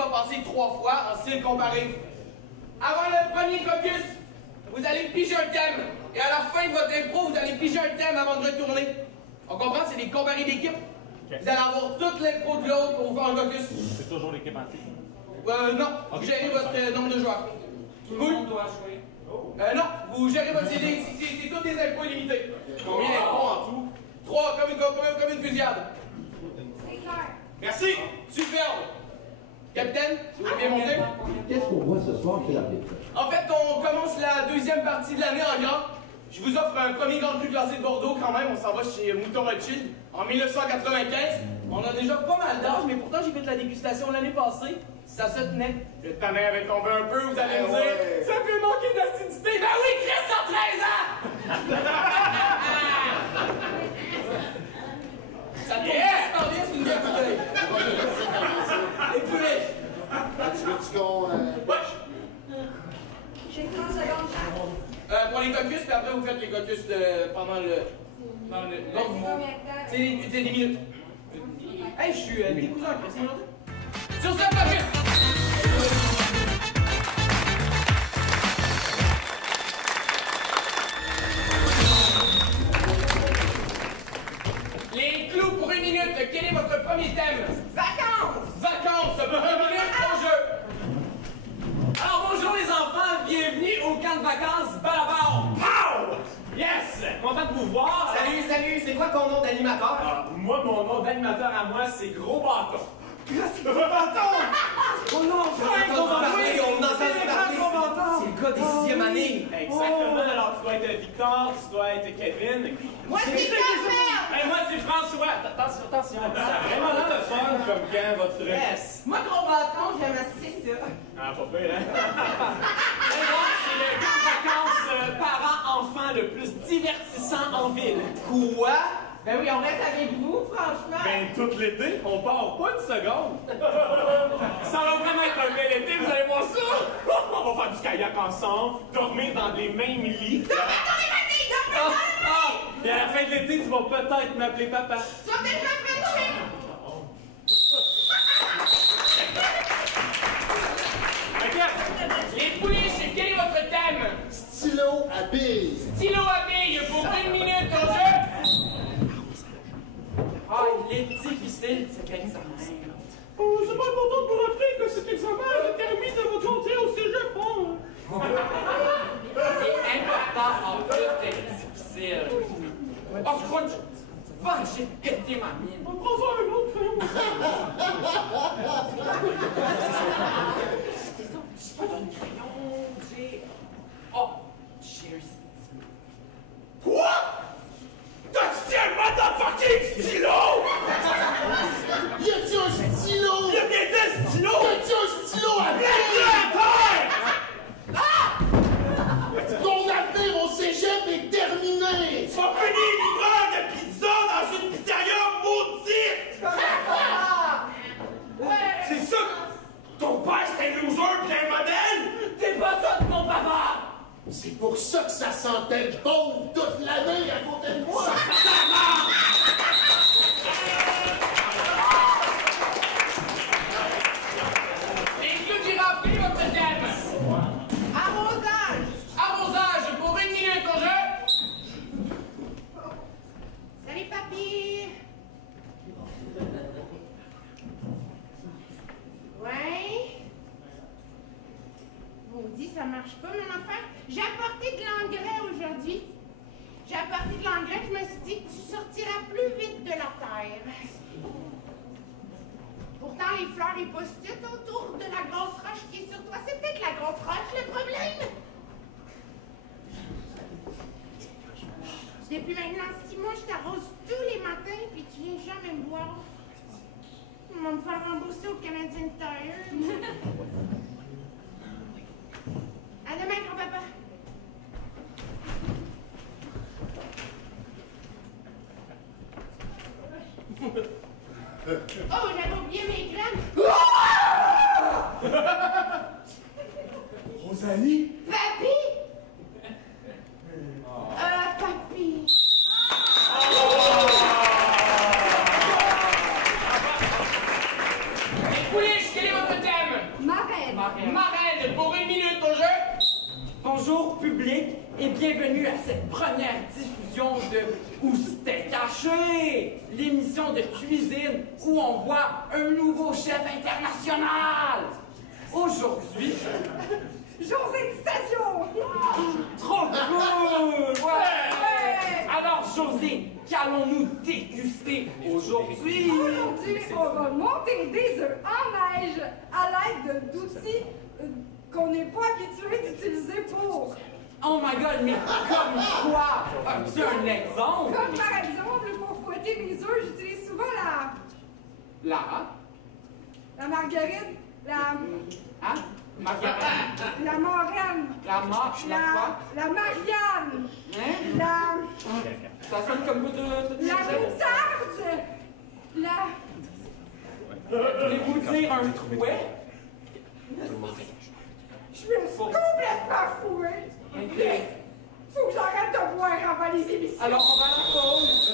va passer 3 fois en style comparé. Avant le premier caucus, vous allez piger un thème. Et à la fin de votre impro, vous allez piger un thème avant de retourner. On comprend? C'est des comparés d'équipe. Okay. Vous allez avoir toute l'impro de l'autre pour vous faire un caucus. C'est toujours l'équipe entière? Non. Okay. Vous gérez votre nombre de joueurs. Tout le monde doit jouer. Non. Vous gérez votre CD. C'est toutes des impros illimitées. Combien d'impros en tout? 3, comme une fusillade. Merci. Superbe. Capitaine, vous avez bien monté? Qu'est-ce qu'on voit ce soir chez l'arbitre? En fait, on commence la deuxième partie de l'année en grand. Je vous offre un premier grand cru classé de Bordeaux quand même. On s'en va chez Mouton Rothschild en 1995. On a déjà pas mal d'âge, mais pourtant j'ai fait de la dégustation l'année passée. Ça se tenait. Le tanin avait tombé un peu, vous allez me dire. Ouais. Ça peut manquer d'acidité. Ben oui, Chris, en 13 ans! Ça tombe super bien, c'est une belle bouteille. Les poulets. Tu veux-tu qu'on... Ouais. J'ai 30 secondes chaque. Pour les caucus, puis après vous faites les caucus pendant le... l'autre mois. C'est des minutes. Hey, je suis décousé en Christ aujourd'hui. Sur ce, caucus! Les clous pour 1 minute. Quel est votre premier thème? Vacances! Vacances, 1 minute au jeu. Alors bonjour les enfants, bienvenue au camp de vacances Balabar. Pow! Yes! Content de vous voir. Salut, c'est quoi ton nom d'animateur? Moi, mon nom d'animateur à moi, c'est Gros Bâton. Gros Bâton! Oh non, on a entendu parler. C'est le gars des 6e années. Exactement, alors tu dois être Victor, tu dois être Kevin. Moi, c'est Carmel! Moi, c'est François. Attention. Ça a vraiment l'air de fun comme camp, votre truc. Yes. Moi, Gros Bâton, j'aime assez ça. Ah, pas pire, hein? Et moi, c'est le camp de vacances parents-enfants le plus divertissant en ville. Quoi? Ben oui, on reste avec vous, franchement. Ben, tout l'été, on part pas une seconde. Ça va vraiment être un bel été, vous allez voir ça. On va faire du kayak ensemble, dormir dans les mêmes lits. Et à la fin de l'été, tu vas peut-être m'appeler papa. Tu vas peut-être m'approcher. Regarde, les pouliches, quel est votre thème? Stylo à billes. Stylo à billes pour 1 minute au jeu. Ah, il est difficile, cet examen. Oh, c'est pas important de vous rappeler que cet examen a permis de votre entrée au cégep, hein? C'est important en plus d'être difficile. Oh, Scrooge! Va, j'ai pété ma mine. On prend ça avec l'autre crayon. J'ai pas d'un crayon, j'ai... Oh, j'ai un stylo. Quoi? T'as un motherfucking stylo? Y a-t-il un stylo? Il y a bien des stylos! Y a-t-il un stylo à billes? Ton avenir au cégep est terminé! Tu vas finir livreur de pizza dans une pizzeria maudite! C'est ça? Ton père c'était un loser pis un modèle? T'es pas ça de mon papa! C'est pour ça que ça sentait le pauvre toute l'année à côté de moi! Les clous de girafe, quel est votre thème? Arrosage. Arrosage pour 1 minute au jeu. Salut, papy. Ouais. Maudit, ça marche pas, mon affaire. J'ai apporté de l'engrais aujourd'hui. J'ai apporté de l'engrais, je me suis dit que tu sortiras plus vite de la terre. Pourtant, les fleurs et poussent autour de la grosse roche qui est sur toi. C'est peut-être la grosse roche le problème. Depuis maintenant 6 mois, je t'arrose tous les matins, puis tu viens jamais me voir. Ils vont me faire rembourser au Canadian Tire. À demain, grand-papa. Oh, j'avais oublié mes graines. Rosalie? Papy? Papy. Les pouliches, quel est votre thème? Où c'était caché? L'émission de cuisine où on voit un nouveau chef international. Aujourd'hui, José de Station! trop cool! Ouais! Alors, José, qu'allons-nous déguster aujourd'hui? Aujourd'hui, on va monter des œufs en neige à l'aide d'outils qu'on n'est pas habitué d'utiliser pour. Oh my god, mais comme quoi? As-tu un exemple? Comme par exemple, pour fouetter mes œufs, j'utilise souvent la marguerite, Hein? Marguerite? la moraine, La marche, la quoi? la Marianne, Hein? Ça sonne comme bout de la moutarde, Voulez-vous dire un fouet? Je me suis complètement fourrée. Ok. Faut que j'arrête de boire avant les émissions. Alors, on va à la pause.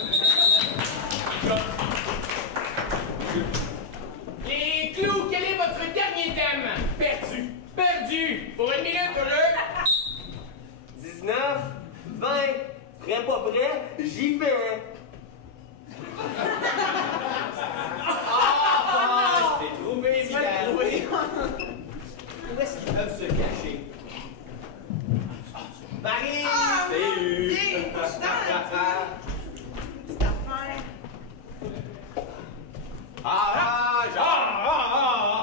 Les clous, quel est votre dernier thème? Perdu. Perdu. Pour une minute, au jeu. 19, 20, prêt pas prêt, j'y vais. Ah, je t'ai trouvé, Michael. Où est-ce qu'ils peuvent se cacher? Marie! Salut! Petite affaire.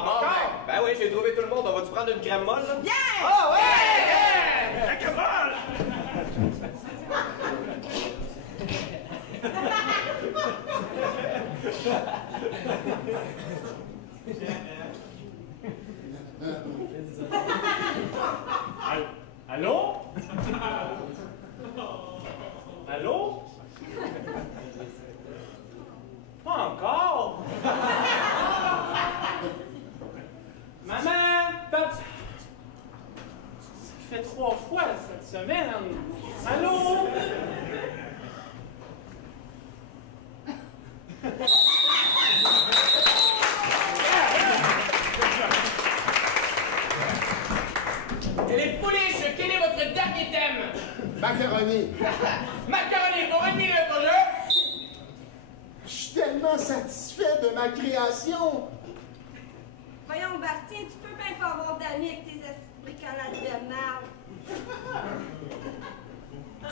Encore? Ben oui, j'ai trouvé tout le monde. On va-tu prendre une crème molle, là? Yeah! Ah ouais! La cabale! Allô? Allô? Pas encore? Maman! Ça fait 3 fois cette semaine. Allô? Les pouliches, quel est votre dernier thème? Macaroni. Macaroni, pour une minute, au jeu. Je suis tellement satisfait de ma création. Voyons, Bastien, tu peux bien pas avoir d'amis avec tes bricolades de merde.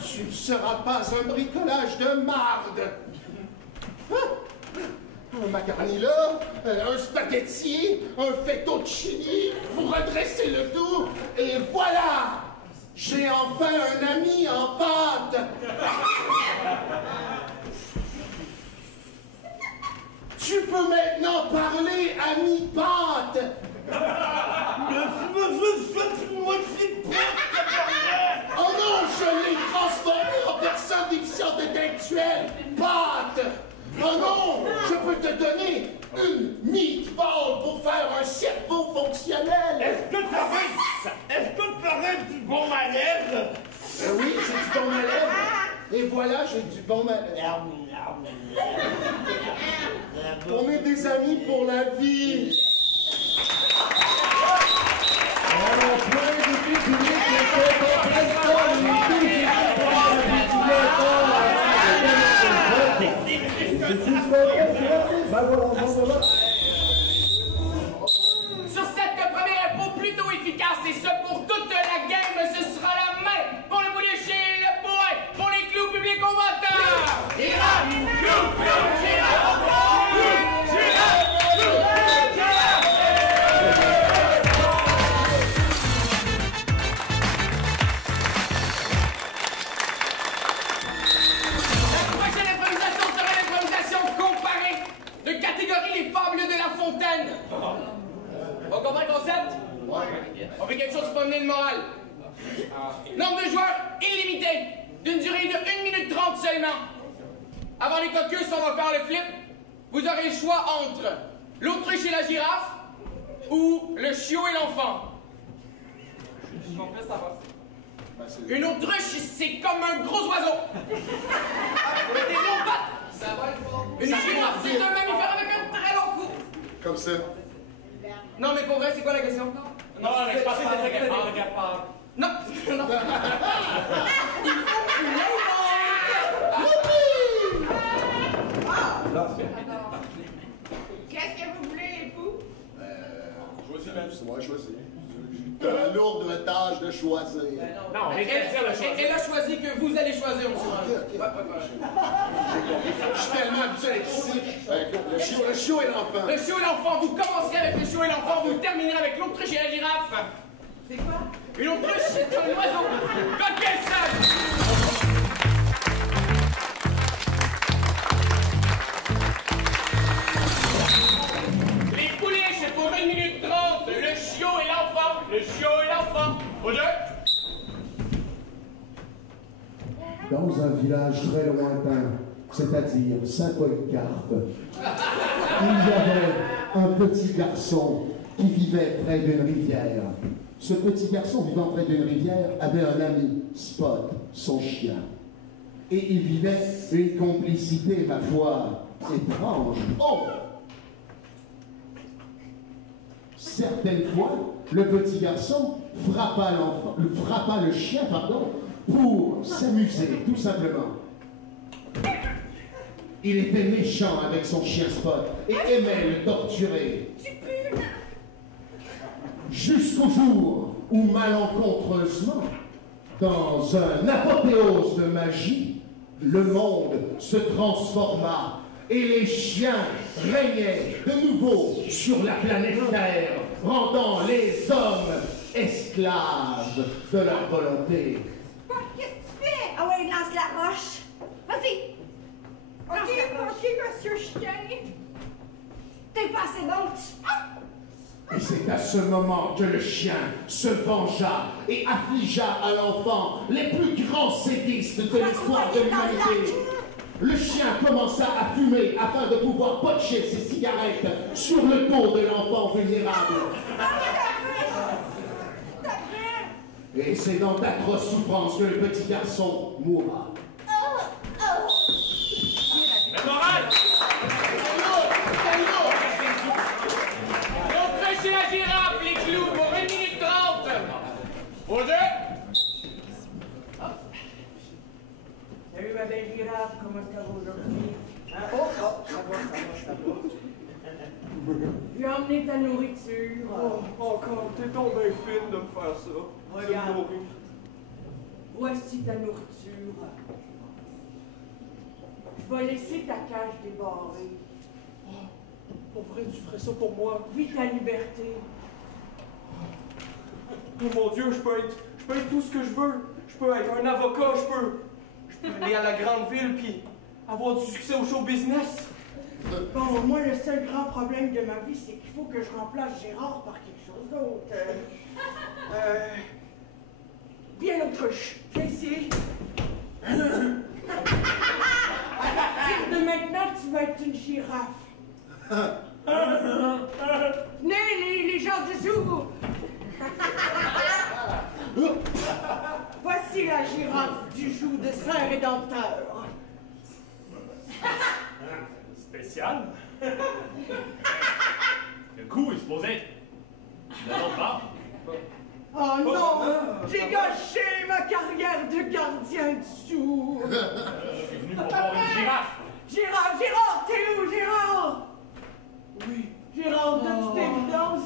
Tu ne seras pas un bricolage de marde. Hein? Un macaroni là, un spaghetti, un fettuccine, vous redressez le tout, et voilà! J'ai enfin un ami en pâte! Tu peux maintenant parler, ami pâte! Oh non, je l'ai transformé en personne déficiente intellectuelle! Pâte! Oh non, je peux te donner une meatball pour faire un cerveau fonctionnel! Est-ce que tu aurais du bon manège? Oui, j'ai du bon malève. Et voilà, j'ai du bon malève. On est des amis pour la vie. Alors, plein de public Sur cette première info plutôt efficace, et ce pour toute la game, ce sera la main pour le pouliche et le point pour les clous publics au voteur. Girafe, clou, clou, girafe, clou, girafe, clou, girafe. La prochaine improvisation sera l'improvisation comparée de catégorie les fables de La Fontaine. On comprend le concept? On fait quelque chose pour amener une morale. Nombre de joueurs illimité, d'une durée de 1 minute 30 seulement. Avant les caucus, on va faire le flip. Vous aurez le choix entre l'autruche et la girafe ou le chiot et l'enfant. Une autruche, c'est comme un gros oiseau. Avec des longues pattes. Une girafe, c'est un mammifère avec un très long cou. Comme ça. Non, mais pour vrai, c'est quoi la question? Non, mais je pensais que c'était capable. Non, non. Il faut que tu l'inventes. Qu'est-ce que vous voulez, époux? Choisis même. C'est moi, choisis. J'ai la lourde tâche de choisir. Non, mais quel dire le choix? Elle a choisi que vous allez choisir, monsieur. Je suis tellement habitué à être ici. Le chiot et l'enfant. Le chiot et l'enfant, vous commencerez avec le chiot et l'enfant, vous terminerez avec l'autruche et la girafe. C'est quoi? Une autruche, c'est un oiseau. God quel sage! Les poulets, c'est pour 1 minute 30. Le chiot et l'enfant. Le chiot et l'enfant. Au jeu. Dans un village très lointain, c'est-à-dire Saint-Polycarpe, il y avait un petit garçon qui vivait près d'une rivière. Ce petit garçon vivant près d'une rivière avait un ami, Spot, son chien. Et ils vivaient une complicité, ma foi, étrange. Oh! Certaines fois, le petit garçon frappa le chien, pour s'amuser, tout simplement. Il était méchant avec son chien Spot et aimait le torturer. Jusqu'au jour où, malencontreusement, dans un apothéose de magie, le monde se transforma et les chiens régnaient de nouveau sur la planète Terre, rendant les hommes esclaves de leur volonté. Qu'est-ce que tu fais? Ah ouais, lance la roche. Vas-y. Ok, monsieur chien. T'es pas assez bon. Et c'est à ce moment que le chien se vengea et affligea à l'enfant les plus grands sévices de l'histoire de l'humanité. Le chien commença à fumer afin de pouvoir potcher ses cigarettes sur le dos de l'enfant vulnérable. Et c'est dans d'atroces souffrances que le petit garçon mourra. La morale! L'autruche et la girafe, les clous pour 1 minute 30. Au jeu. Salut ma belle girafe, comment ça va aujourd'hui? Hein? Oh, ça va. J'ai emmené ta nourriture. Oh, encore, t'es donc bien fine de me faire ça. Regarde. Voici ta nourriture. Je vais laisser ta cage débarrée. Oh, pour vrai, tu ferais ça pour moi? Vis ta liberté. Oh mon Dieu, je peux être tout ce que je veux. Je peux être un avocat, je peux aller à la grande ville puis avoir du succès au show business. Bon, moi, le seul grand problème de ma vie, c'est qu'il faut que je remplace Gérard par quelque chose d'autre. Bien l'autruche. Viens ici. À partir de maintenant, tu vas être une girafe. Venez, les gens du zoo. Voici la girafe du joug de Saint-Rédempteur. Spécial. Le coup est supposé. De l'autre part. Oh non! J'ai gâché ma carrière de gardien de zoo! Je suis venu pour voir une girafe! Gérard, t'es où, Gérard? Oui, Gérard, de toute évidence,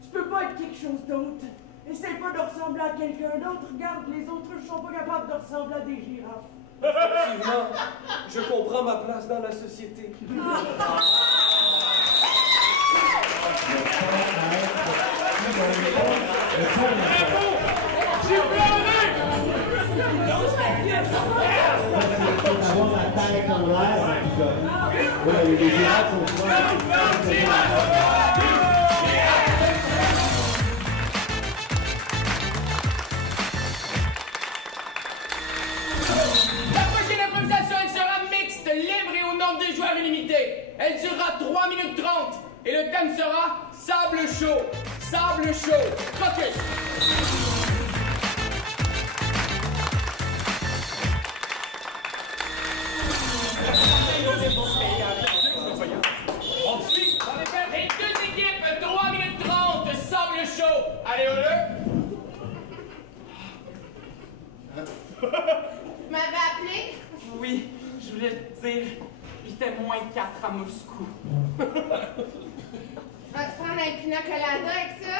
tu peux pas être quelque chose d'autre. Essaye pas de ressembler à quelqu'un d'autre. Regarde, les autruches sont pas capables de ressembler à des girafes. Effectivement, je comprends ma place dans la société. J'ai pleuré! Avoir la tête en l'air, ouais, les girafes sont La prochaine improvisation, elle sera mixte, libre et au nombre de joueurs illimité. Elle durera 3 minutes 30 et le thème sera sable chaud. Sable chaud. Focus. On suit. Les deux équipes, 3 minutes 30, sable chaud. Allez, au jeu. Vous m'avez appelé? Oui, je voulais te dire, il fait moins 4 à Moscou. Vas-tu prendre un pina colada avec ça?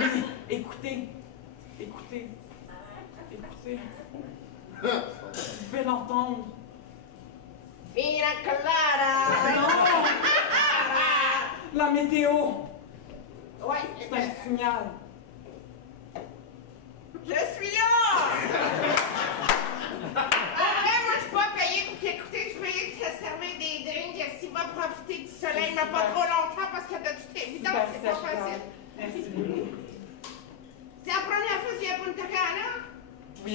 Oui, écoutez. Vous pouvez l'entendre. Pina colada! Non! La météo! Ouais, C'est un signal. je suis là! En vrai, moi, je suis pas payée pour t'écouter. Je suis payée pour te servir des drinks. S'il va profiter du soleil, mais pas trop longtemps parce que de toute évidence, c'est pas facile. Merci beaucoup. C'est la première fois que je viens à Punta Cana? Oui,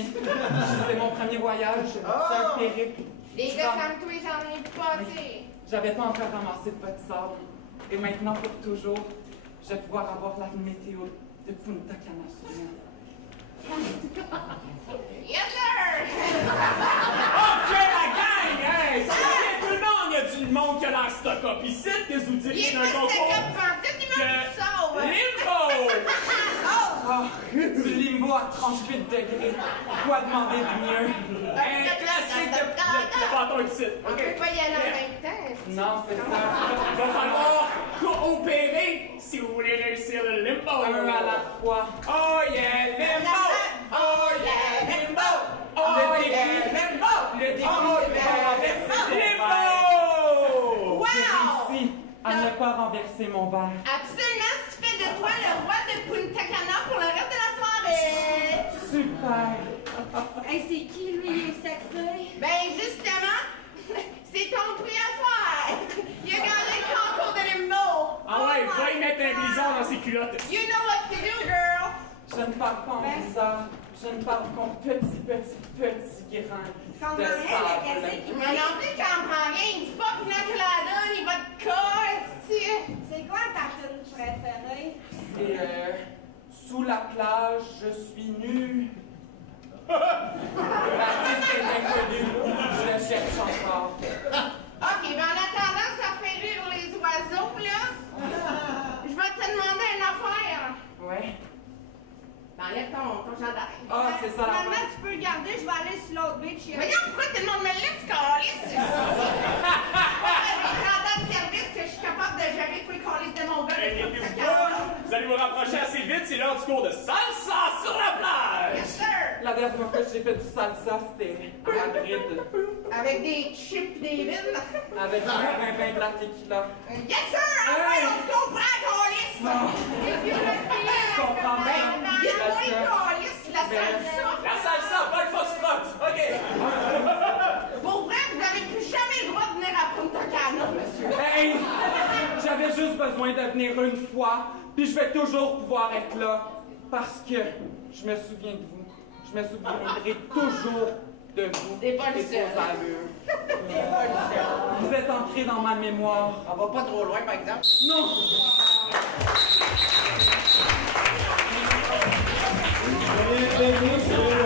c'est mon premier voyage. C'est un périple. Les gars comme toi, j'en ai vu passer. J'avais pas encore ramassé de pas de sable. Et maintenant, pour toujours, je vais pouvoir avoir la météo de Punta Cana sur moi. Yes, sir! OK, la gang! Hey! Ça va bien, tout le monde? Y a du monde qui a l'air stock-up ici, que vous Il diriez est d'un plus concours stock-up pensé, tu m'as que tout sauve! Limbo! Ah, du limbo à 38 degrés. Quoi demander de mieux? Un classique de bâton ici. On OK? peut pas y aller en même temps. Non, c'est ça. Il va falloir coopérer si vous voulez réussir le limbo. Un à la fois. Oh yeah, limbo! Oh yeah, limbo! Oh yeah, limbo! Le défi, Oh c'est yeah, pas renverser mon limbo! Wow! J'ai réussi à ne pas renverser mon verre. Absolument, tu fais de toi le roi de Punta Cana pour le reste de la soirée! Super. Hey, c'est qui, lui? Il est sexy? Ben, justement, c'est ton prix à faire! Il a gagné le concours de limbo! Ah ouais, il va y mettre un blizzard dans ses culottes. You know what to do, girl! Je ne parle pas en bizarre. Je ne parle qu'en petit grain de Qu'on sable. en est, la Moi non plus, j'en prends rien. Il dit pas Pina Colada, ni vodka, C'est quoi ta tune préférée? Et sous la plage, je suis nu. L'artiste est inconnu. Je le cherche encore. Ok, ben en attendant que ça fait rire les oiseaux, là, je vais te demander une affaire. Ouais. Ben, enlève ton chandail. Ah, c'est ça la Finalement, tu peux le garder, je vais aller sur l'autre beach. Mais non, pourquoi tout le monde me laisse, câlisse? J'ai 30 ans de service que je suis capable de gérer tous les câlisses de mon gars. Inquiétez-vous pas, vous allez vous rapprocher assez vite, c'est l'heure du cours de salsa sur la plage! Yes, sir! La dernière fois que j'ai fait du salsa, c'était à Madrid. Avec des chips des villes. Avec un vin de la tequila. Yes, sir! Enfin, on se comprend, câlisse! Je comprends bien. Dis-moi, câlisse, la salsa! La salsa, pas le foxtrot! OK! Pour vrai, vous n'avez plus jamais le droit de venir à Punta Cana, monsieur. Hey! J'avais juste besoin de venir une fois, puis je vais toujours pouvoir être là. Parce que je me souviens de vous. Je me souviendrai toujours de vous. T'es pas le et de seul. vos allures. T'es pas le seul. Vous êtes ancrés dans ma mémoire. On va pas trop loin, par exemple. Non! Mesdames et messieurs,